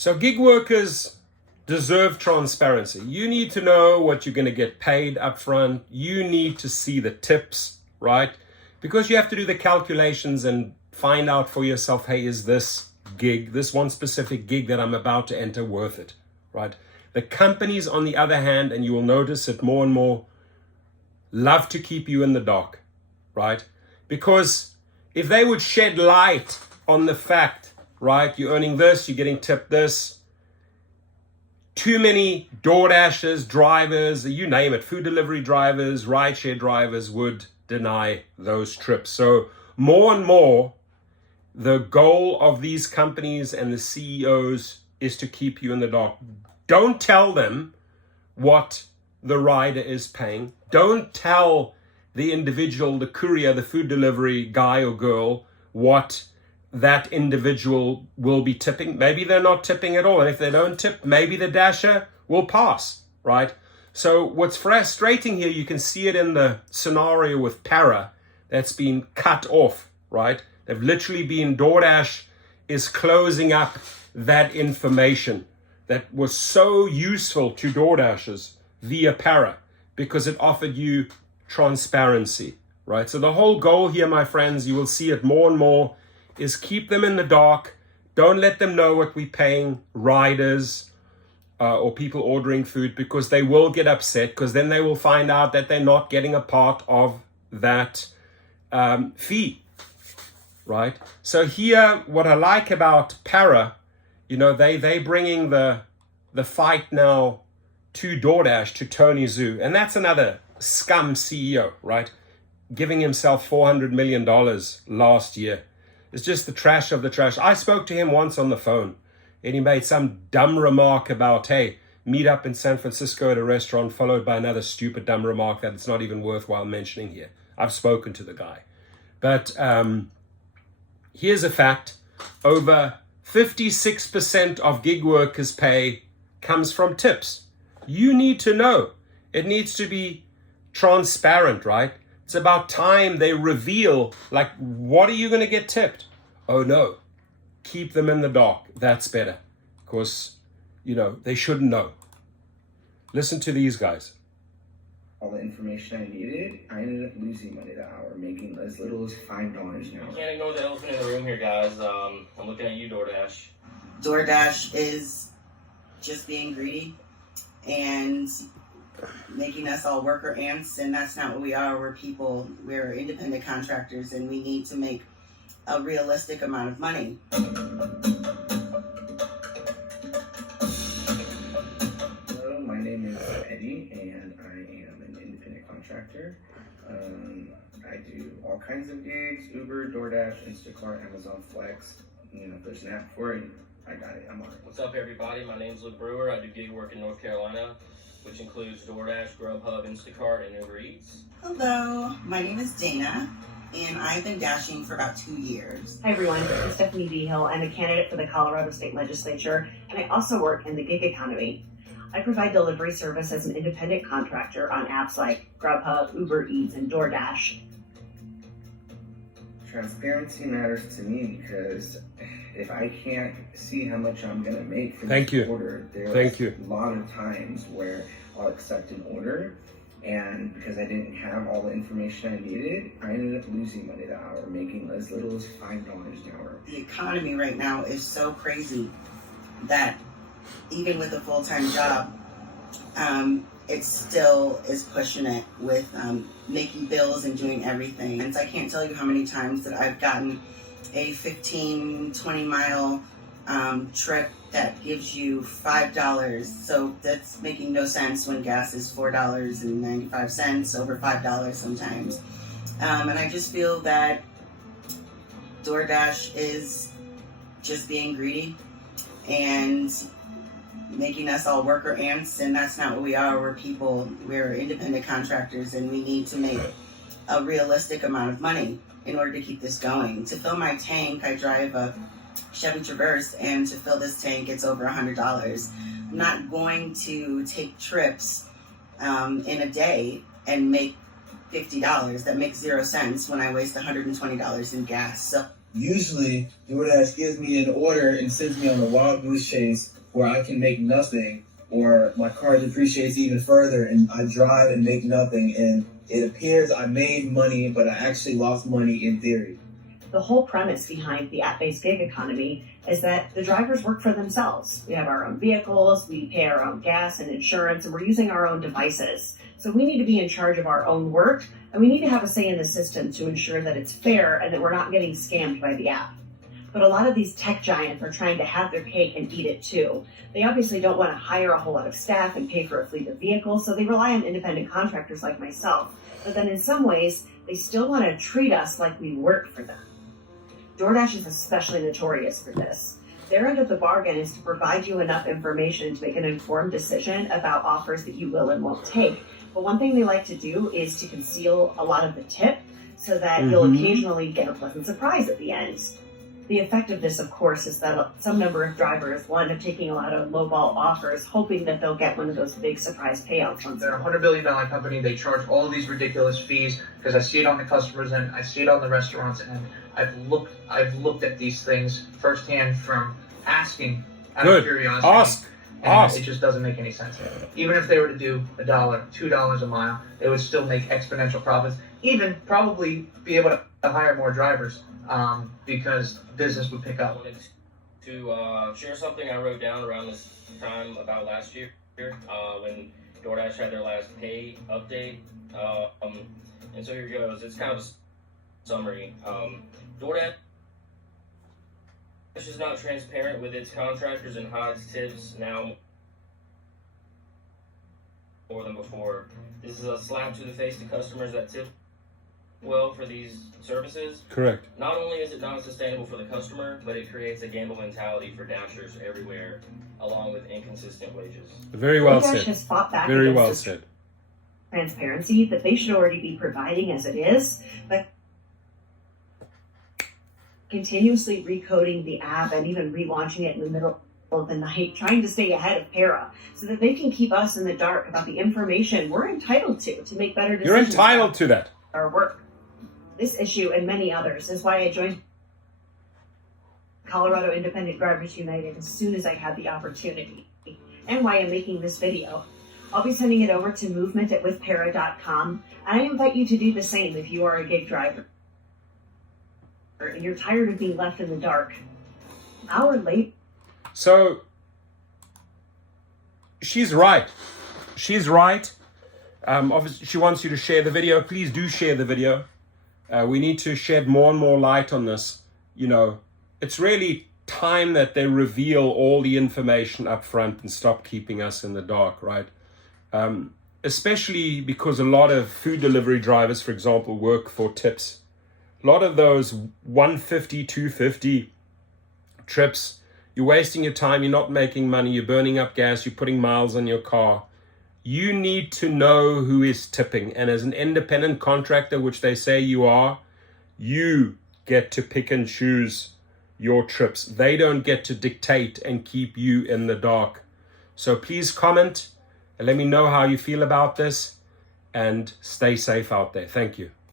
So gig workers deserve transparency. You need to know what you're going to get paid up front. You need to see the tips, right? Because you have to do the calculations and find out for yourself, hey, is this gig, this one specific gig that I'm about to enter, worth it, right? The companies, on the other hand, and you will notice it more and more, love to keep you in the dark, right? Because if they would shed light on the fact, right, you're earning this, you're getting tipped this, too many Doordashers, drivers, you name it, food delivery drivers, rideshare drivers would deny those trips. So more and more, the goal of these companies and the CEOs is to keep you in the dark. Don't tell them what the rider is paying. Don't tell the individual, the courier, the food delivery guy or girl, what that individual will be tipping. Maybe they're not tipping at all. And if they don't tip, maybe the dasher will pass, right? So what's frustrating here, you can see it in the scenario with Para that's been cut off, right? They've literally been, Doordash is closing up that information that was so useful to Doordashers via Para because it offered you transparency, right? So the whole goal here, my friends, you will see it more and more, is keep them in the dark. Don't let them know what we're paying riders or people ordering food, because they will get upset, because then they will find out that they're not getting a part of that fee, right? So here, what I like about Para, you know, they bringing the fight now to Doordash, to Tony Zhu, and that's another scum CEO, right? Giving himself $400 million last year. It's just the trash of the trash. I spoke to him once on the phone, and he made some dumb remark about, hey, meet up in San Francisco at a restaurant, followed by another stupid dumb remark that it's not even worthwhile mentioning here. I've spoken to the guy. But here's a fact. Over 56% of gig workers' pay comes from tips. You need to know. It needs to be transparent, right? It's about time they reveal, like, what are you going to get tipped? Oh, no. Keep them in the dark. That's better. Because, you know, they shouldn't know. Listen to these guys. All the information I needed, I ended up losing money that hour, making as little as $5 an hour. You can't ignore the elephant in the room here, guys. I'm looking at you, Doordash. Doordash is just being greedy and making us all worker ants, and that's not what we are. We're independent contractors, and we need to make a realistic amount of money. Hello, my name is Eddie, and I am an independent contractor. I do all kinds of gigs: Uber, Doordash, Instacart, Amazon Flex. You know, if there's an app for it, I got it. I'm on it. What's up, everybody? My name's Luke Brewer. I do gig work in North Carolina, which includes Doordash, Grubhub, Instacart, and Uber Eats. Hello, my name is Dana, and I've been dashing for about 2 years. Hi everyone, I'm Stephanie D. Hill. I'm a candidate for the Colorado State Legislature, and I also work in the gig economy. I provide delivery service as an independent contractor on apps like Grubhub, Uber Eats, and Doordash. Transparency matters to me because if I can't see how much I'm going to make for Thank this you. order, there's Thank you. a lot of times where I'll accept an order, and because I didn't have all the information I needed, I ended up losing money that hour, making as little as $5 an hour. The economy right now is so crazy that even with a full-time job, it still is pushing it with making bills and doing everything. And I can't tell you how many times that I've gotten a 15, 20 mile trip that gives you $5. So that's making no sense when gas is $4.95, over $5 sometimes. And I just feel that Doordash is just being greedy and making us all worker ants, and that's not what we are. We're independent contractors, and we need to make a realistic amount of money in order to keep this going. To fill my tank, I drive a Chevy Traverse, and to fill this tank, it's over $100. I'm not going to take trips in a day and make $50. That makes 0 cents when I waste $120 in gas. So Usually, DoorDash gives me an order and sends me on a wild goose chase where I can make nothing, or my car depreciates even further and I drive and make nothing, and it appears I made money, but I actually lost money in theory. The whole premise behind the app-based gig economy is that the drivers work for themselves. We have our own vehicles, we pay our own gas and insurance, and we're using our own devices. So we need to be in charge of our own work, and we need to have a say in the system to ensure that it's fair and that we're not getting scammed by the app. But a lot of these tech giants are trying to have their cake and eat it too. They obviously don't want to hire a whole lot of staff and pay for a fleet of vehicles, so they rely on independent contractors like myself. But then in some ways, they still want to treat us like we work for them. DoorDash is especially notorious for this. Their end of the bargain is to provide you enough information to make an informed decision about offers that you will and won't take. But one thing they like to do is to conceal a lot of the tip so that you'll occasionally get a pleasant surprise at the end. The effect of this, of course, is that some number of drivers will end up taking a lot of lowball offers, hoping that they'll get one of those big surprise payouts. They're a $100 billion company. They charge all of these ridiculous fees because I see it on the customers and I see it on the restaurants, and I've looked at these things firsthand from asking out of curiosity. Ask. It just doesn't make any sense. Even if they were to do $1, $2 a mile, they would still make exponential profits. Even probably be able to hire more drivers because business would pick up. I wanted to share something I wrote down around this time about last year when DoorDash had their last pay update. And so here goes. It's kind of a summary. DoorDash is not transparent with its contractors and hides tips now more than before. This is a slap to the face to customers that tip well for these services. Correct. Not only is it not sustainable for the customer, but it creates a gamble mentality for dashers everywhere, along with inconsistent wages. Very well DoorDash said. has fought back Very against well this said. transparency that they should already be providing as it is, but continuously recoding the app and even relaunching it in the middle of the night, trying to stay ahead of Para so that they can keep us in the dark about the information we're entitled to make better decisions. You're entitled to that. Our work. This issue and many others is why I joined Colorado Independent Drivers United as soon as I had the opportunity, and why I'm making this video. I'll be sending it over to movement@withpara.com, and I invite you to do the same if you are a gig driver and you're tired of being left in the dark. Hour late. So she's right. She's right. Obviously, she wants you to share the video. Please do share the video. We need to shed more and more light on this. You know, it's really time that they reveal all the information up front and stop keeping us in the dark, right? Especially because a lot of food delivery drivers, for example, work for tips. A lot of those 150, 250 trips, you're wasting your time, you're not making money, you're burning up gas, you're putting miles on your car. You need to know who is tipping. And as an independent contractor, which they say you are, you get to pick and choose your trips. They don't get to dictate and keep you in the dark. So please comment and let me know how you feel about this, and stay safe out there. Thank you.